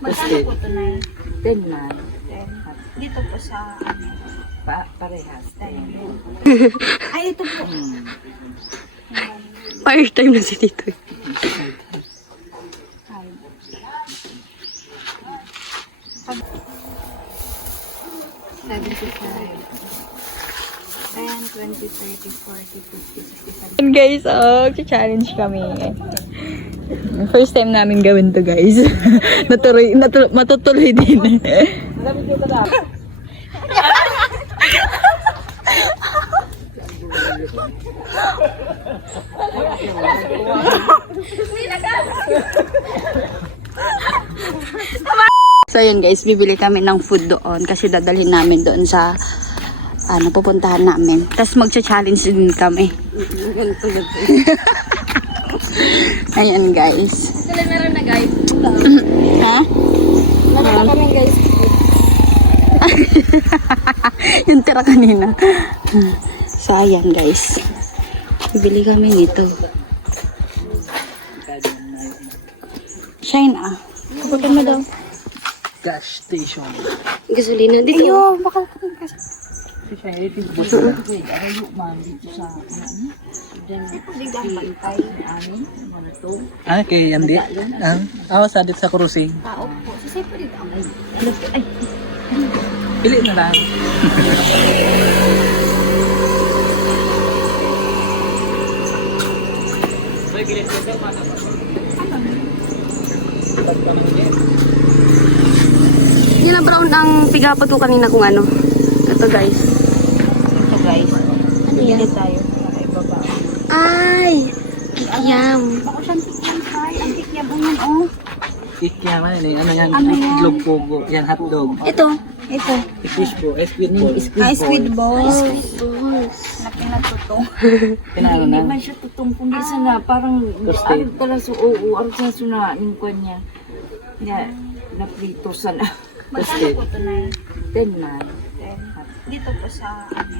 Magkano po ito na? 10 na. 10. Dito po sa ano? Parehas. 10. Ay, ito po. First time na si Tito. Guys, challenge kami. First time namin gawin to, guys. Matutuloy din. So yun guys, bibili kami ng food doon kasi dadalhin namin doon sa pupuntahan namin. Tapos magcha-challenge din kami. Ayan guys. Sila meron na guys. Ha? Meron na kami guys. Yung tira kanina. So ayan guys. Bibili kami nito. Shine Kaputin mo daw. Gas station. Gasolina dito. Ayun, baka kami kasi. Siya ito bus na. Arayo man dito sa Ligambantay. amin. Ah, kay Andi. Sa dito sa cruising. Tao po. Sisay po dito. Ay, Pili na lang. Yun na brown ang pigapat ko kanina kung ano. Ito guys. ito guys. Ano yan? Hindi tayo. Nakaibaba. Ay! Kikiam. Bako siyang tikyam fry. Ang tikyam unan oh. Ikyaman ni ano yan? Ano yan? Itlog pogo. Yan hotdog. Ito. Ito. Fish po. Squid po. Ay, squid balls. Balls. Laki na tutong. Pinano Hindi na. man siya tutong. Kung di sana parang Toasted. ano pala sa oo. Ano sa suna. Yung kwan niya. Niya. Naprito sana. Toasted. po ito na? 10 na. 10. Dito po sa ano?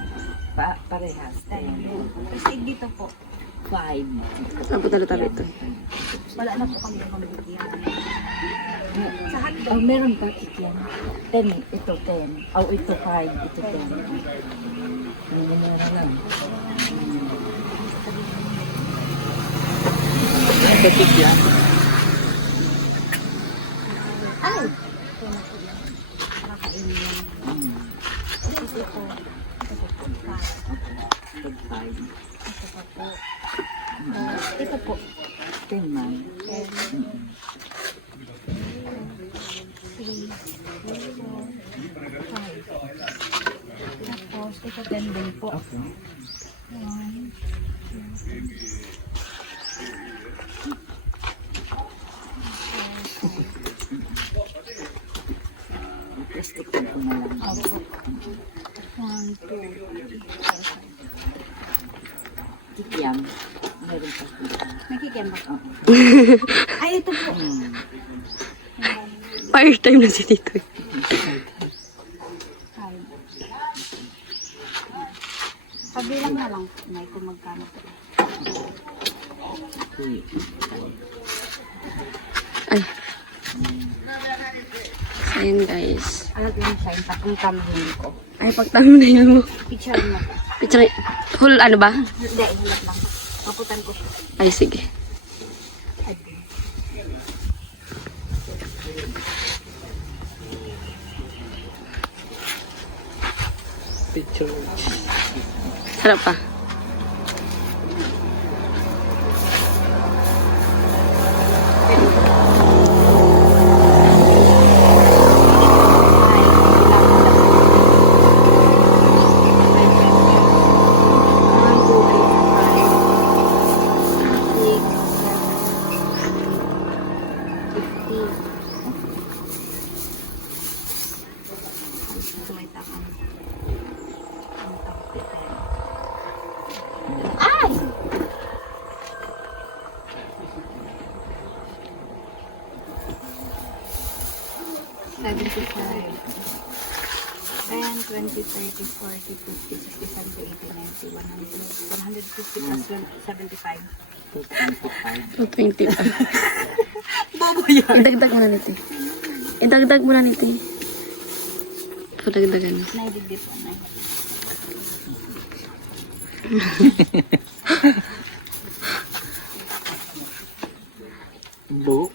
Parehas. 10. Kasi dito po. 5. Ano talo-talo ito? Wala na po kami magbigyan. Sa hotdog. Oh, meron pa kikyan. 10. Ito 10. Oh, ito 5. Ito 10. Meron lang. Ito kikyan. Ay! Ito po. 10 na. Tapos, ito 10 din po. Plastic ko na lang. 1, 2. Kikyan. Meron pa. Nakikyan ba? Ay, ito po. First time na si Tito. Pabilang na lang. May kung magkano po. Ay. So yun guys. Alam yung sign, takong tamhin ko. Ay, pagtamo na yun mo. Picture mo. Picture, whole ano ba? Hindi, hilap lang. Paputan ko siya. Ay, sige. Picture. Harap pa. $10, $20, $30, $40, $50, $60, $70, $80, $90, $100, $150 plus $75. 220 pa. Bobo yan. Dagdag na nito. Idagdag mo na nito eh. Padagdagan. Naibigdi po, nay. Bu.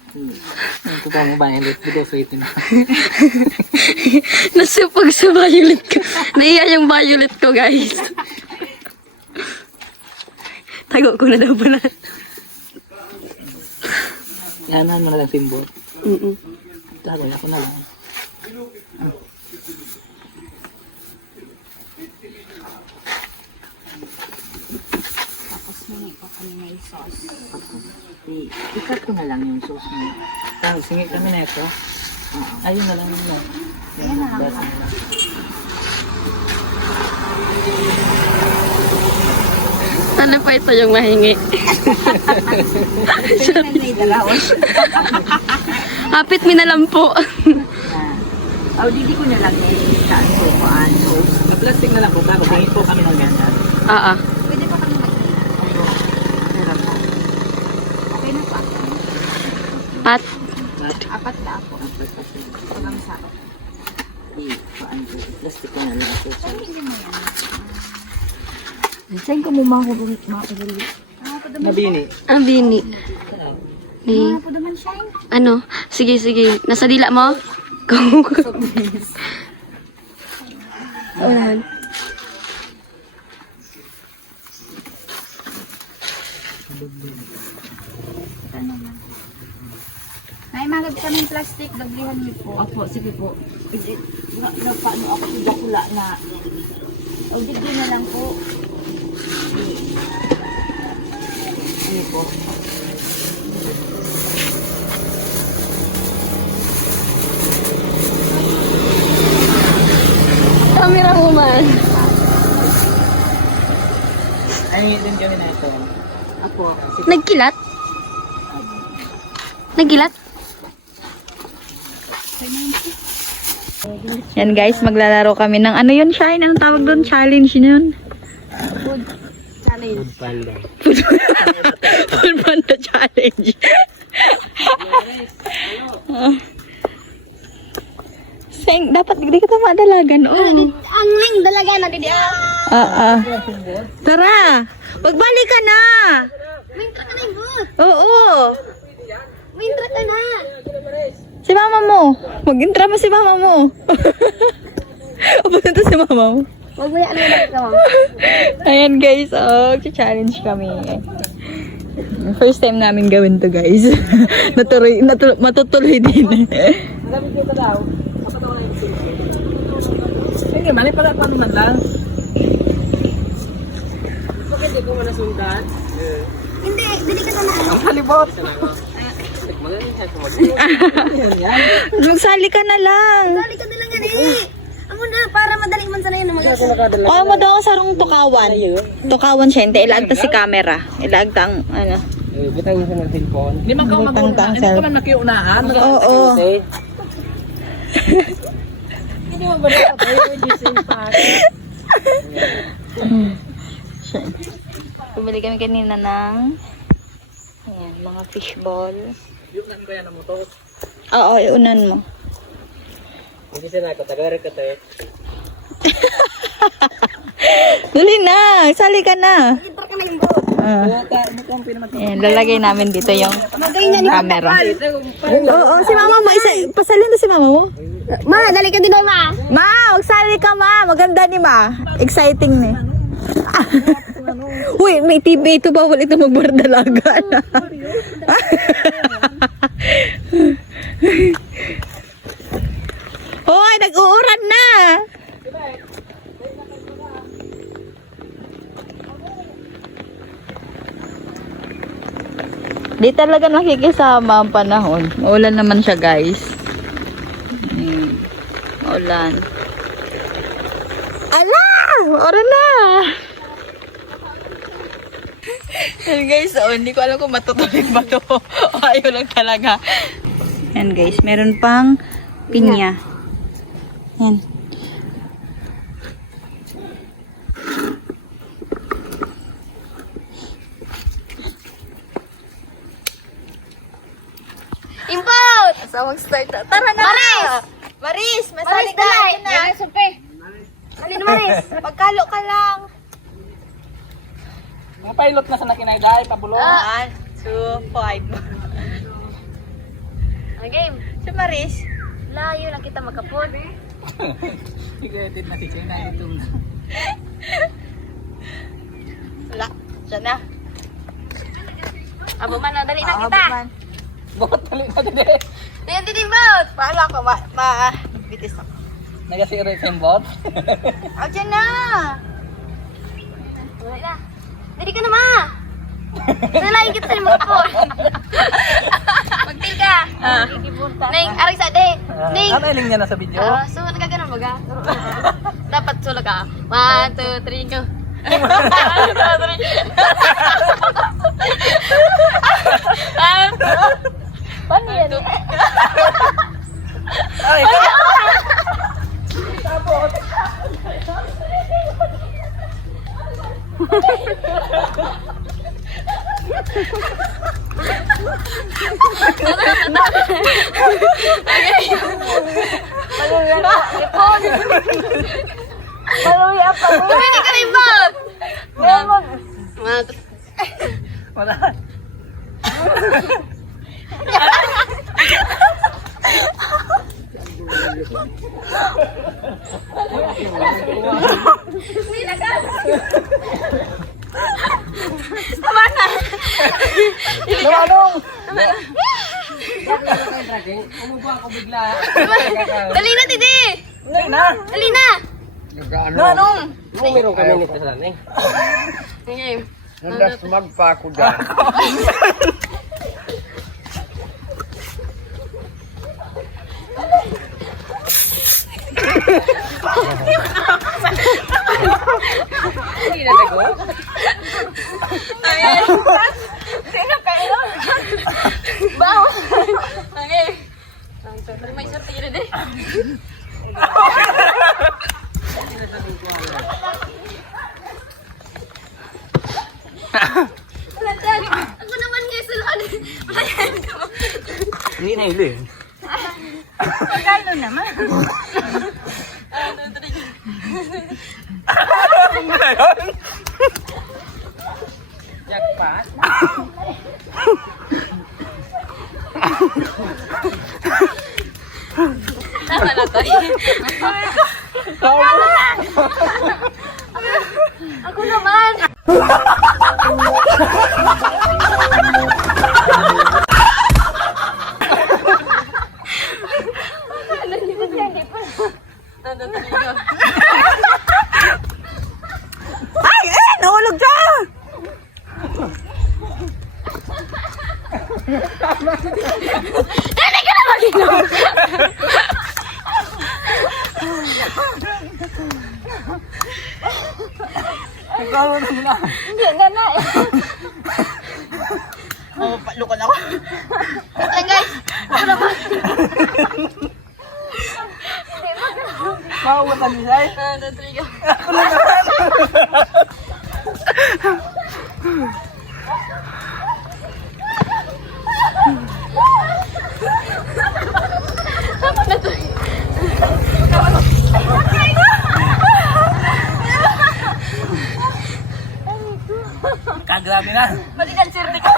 Ito ba mo violet? Buto sa ito na. Nasipag sa violet ko. Naiya yung violet ko, guys. Tago ko na daw pala. Yan na lang timbo. Tago na ko na lang. Tapos mingi po kami may sauce. Ikat ko na lang yung sauce mo. Tapos singi kami na ito. Ayun na lang yun lang. Ayan na lang. Ano pa ito yung mahingi? Siyempre na idalawas. Hapit mi na lang po. Oh, didi ko na lang yung saan po paan. Plastic na lang po. Tapos singi po kami ng ganda. Pwede pa kami mag-iina. Meron po. Okay na pa. At, Apat na ako. Walang sa. Paan po. Plastic na lang po. Hindi mo yan. Saan ko mo makapaguli? Nabini. ang bini. Ni, Po naman shine. ano? Sige, sige. Nasa dila mo? Go. Ulan. Nay, magag kaming plastic. Daglihan niyo po. Opo, sige po. Paano ako pula na. O, digdi na lang po. Ano po? Camera mo man. Ay, din kami na ito. Apo. Nagkilat? Nagkilat? Yan guys, maglalaro kami ng ano yun, Shine? Anong tawag doon? Challenge yun? Challenge. Food panda. Full Panda Challenge. Seng, dapat di kita madalagan. Oh. Ang ning dalaga na didi. Tara, magbalik ka na. Mintra ka na yung bot. Oo. Mintra ka na. Si mama mo. Mag-intra mo si mama mo. Apunta to si mama mo. Wag mo yan na ka. Ayan guys, oh, challenge kami. First time namin gawin to guys. Matutuloy din. Sabi kita daw. Sige, mali pala pa naman lang. Bakit di ko manasundan? Hindi, dili ka na. Ang halibot. Magsali ka na lang. Dali ka nilang yan eh. Amo na, para madali man sana yun. Oh, mo daw sa rong tukawan. Tukawan siya, hindi ilaag ta si camera. Ilaag ta ang ano. Butang yung ng cellphone. Hindi man ka Butang mag-una. ang Hindi cell- ka man makiunahan. Oo. Hindi mo ba na tayo? Bumili kami kanina ng ayan, mga fishball. Yung nan ko yan ang motor. Oo, iunan mo. Hindi siya nakatagari ka tayo. Dali na, sali ka na. Ayan, lalagay namin dito yung camera. Oo, si mama mo, pasalin to si mama mo. Ma, dali ka din doon, ma. Ma, magsali ka ma, maganda ni ma. Exciting ni. Uy, may TV ito, bawal ito magbardalaga na. Hoy, nag-uuran na. Di talaga nakikisama ang panahon. Maulan naman siya, guys. Maulan. Ala! Oras na! Yan guys, hindi ko alam kung matutuloy ba to. O ayaw lang talaga. Yan guys, meron pang pinya. Yan. Import! So, mag-start na. Tara na! Maris! Masali ka! Ayun na! Halina, Maris! Pagkalo ka lang! Mga pilot na sa nakinagay, pabulo. 1, 2, 5. Ang game. Si Maris. Layo lang kita magkapod. Sige, din na sige na ito na. Wala. Siya na. Abo man, dali na kita. Bukot tali na din. Tingnan din bot! Paala ko, bitis ako. Nagasiro yung bot. Ako dyan na! Dali na. Dali ka na, ma. Dalayin kita yung magkapod. Magtil ka. Kikibunta. Ning, aray sa de. Ning. Ano iling niya na sa video? So, nagkaganon baga? Dapat sula ka. 1, 2, 3, go. 1, 2, 3. Paano yan? Ay! Maluya pa. Tumili ka rin bot! Wala. Namanong! Umubo ako bigla. Dali na, Titi! Dali na! Dali na! Nanong! Meron kami nito sa namin. Okay. Nandas magpa ako dyan. Sino kayo? Bawa! Okay. May sorte yun eh. Ako naman ngayon sa lahat. Patayan ka mo. Hindi na iling. Pagkalo naman. Jackpot. Tama na tayo. Ako naman. Ay! Nahulog ka! Dali ka na mag-inom! Ikaw na. Hindi na na. Oh, palukan ako. Ay guys. Ako naman. Mauwatan niya siya eh. Trigo. Kagrabe na. Malikan sirti ka.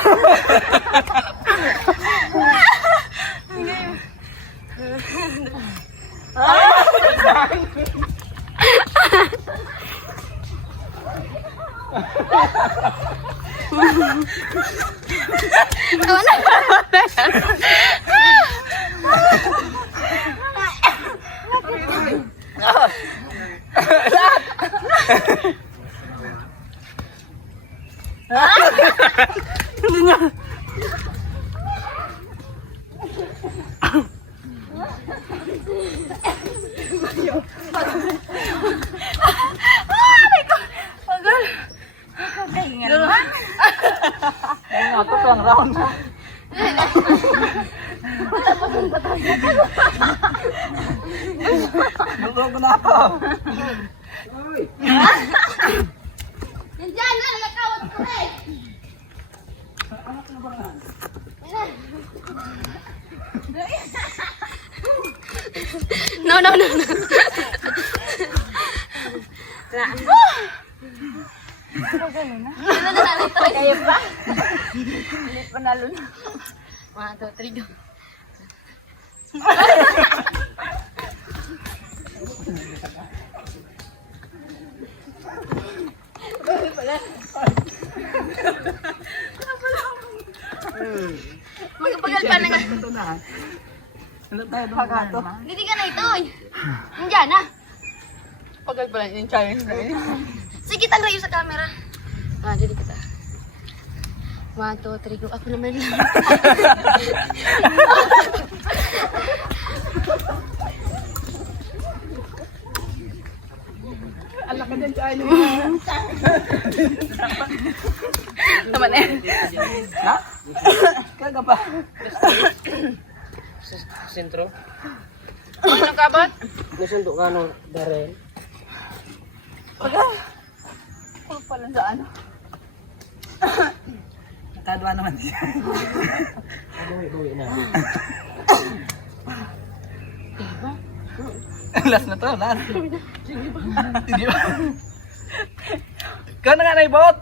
Ay nga, ito lang round na. Nagulog na ako. Nandiyan na, nakawat ko eh. No. Kaya pa? Hindi pa nalo na. 1, 2, 3, go. Magpagal pa na nga. Ano tayo pagato? Hindi ka na ito eh. Nandiyan na. Pagal pa lang yung challenge na yun. Sige, tangray sa camera. Dili kita. 1, 2, 3, go. Ako naman lang. Alak ka dyan sa ano. Naman eh. Ha? Kaga pa. Sentro. Ano ka ba? Nasundo ka no, Darren. Ano pala sa ano? Nakadwa naman siya. Buwi na. Last na to, last. Hindi ba? Ikaw na nga naibot.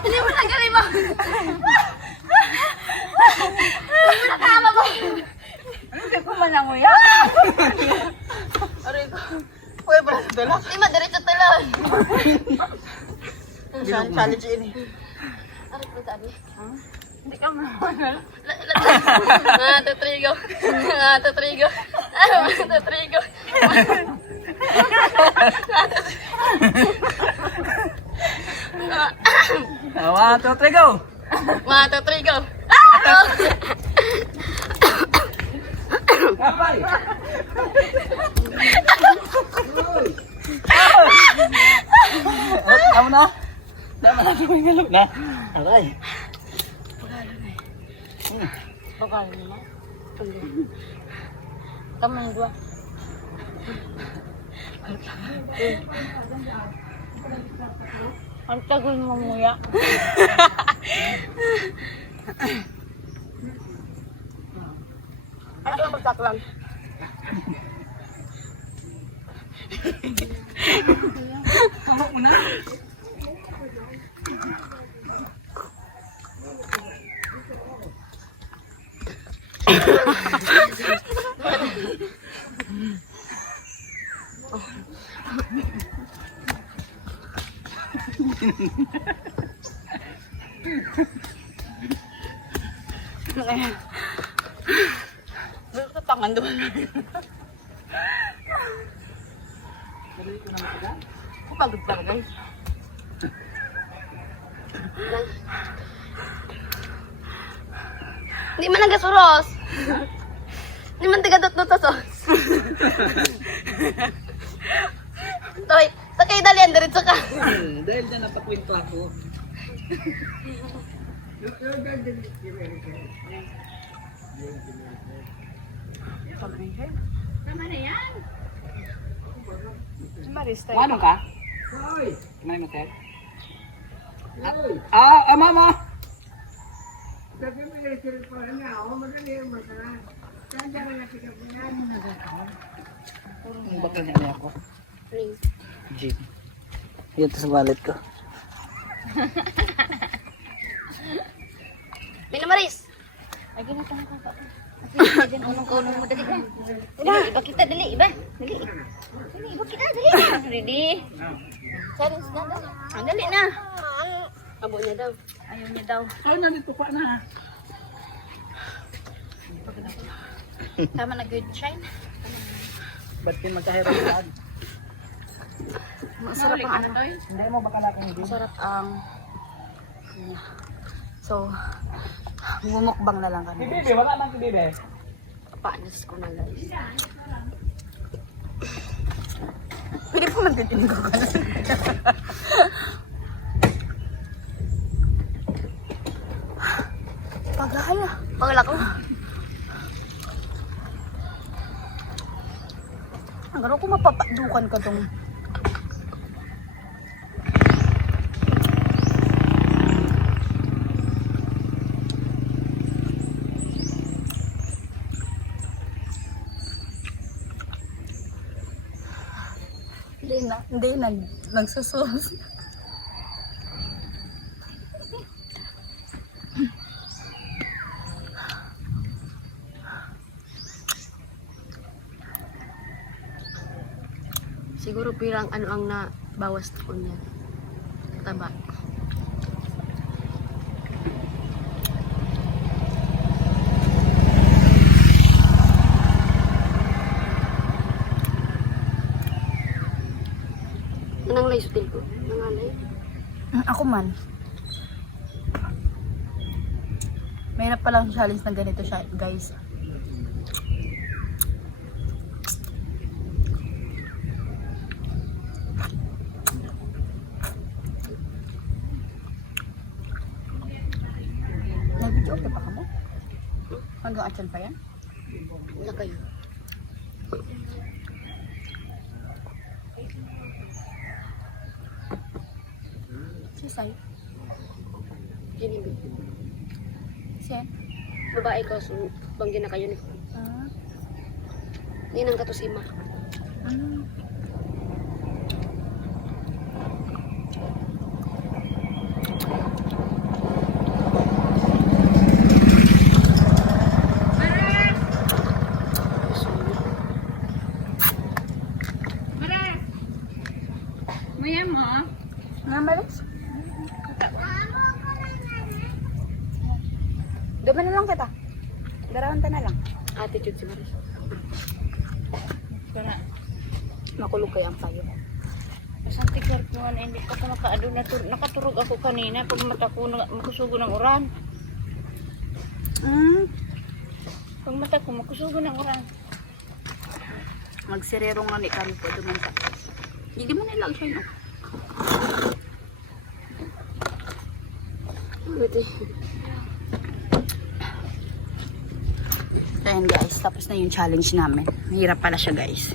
Hindi mo na galing mo. Hindi mo na tama mo. Ano kayo kumananguya? Aray ko. Uy, ba sa tulak? Hindi, madiretso tulak. Challenge ini. Aray ko, sabi. Hindi ka mahangal. 1, 2, 3, go. 1, 2, 3, go. 1, 2, 3, go. 1, 2, 3, go! 1, 2, 3, go. Kapay! Tama na? Tama na, sumingalog na. Aray. Bakal mo na. Tama yung dua. Ang tagal mo muya. Ano ang magtaklang? Tama mo na. Sa tangan doon. Pagod pa guys. Hindi man nagasuros. Hindi man tigadot-dotosos. Toy, sakay dalian diretso ka. Dahil dyan napakwento ako. Tama na yan. Marista. Ano ka? May motel? Mama! Ang bakal niya ako. Ring. Jeep. Yan sa wallet ko. Bila Maris. Lagi na tayo ka. Kasi unong-unong mo dali. Dali, iba kita dali, iba. Dali. Dali, iba kita dali. Ready? Challenge na daw. Dali na. Abo niya daw. Ayaw niya daw. Ay, nandito pa na. Tama na good shine. Ba't kayo magkahirap saan? Masarap ang ano. Hindi mo baka natin hindi. Masarap ang... So, bumukbang na lang kami. Bibi, wala nang bibi. Papanas ko na guys. Pwede po magtitinig ko ka na. Paghala. Pagla ko. Ang gano'n ko mapapadukan ka tong. Hindi na, nagsusus. Siguro pirang ano ang nabawas ko niya. Taba. Nananglay sutil ko. Nanganglay. Ako man. Mahirap palang challenge na ganito siya, guys. Nag-video okay pa ka mo? Hanggang atyan pa yan? Wala kayo. Sisay. Ginibig. Siya. Babae ko, so banggi na kayo ni. Ah. Ninang katusima. Mm. Maya mo? Nga malis? Duman na lang kita. Darawan ta na lang. Attitude si Maris. Para. Makulog kayo ang payo. Isang tikar ko nga, hindi ka pa nakaado na nakaturog ako kanina pag mata ko makusugo ng uran. Pag mata ko makusugo ng uran. Magsirero nga ni kami po duman ta. Hindi mo nilang siya, no? Buti. Ayan guys, tapos na yung challenge namin. Mahirap pala siya guys.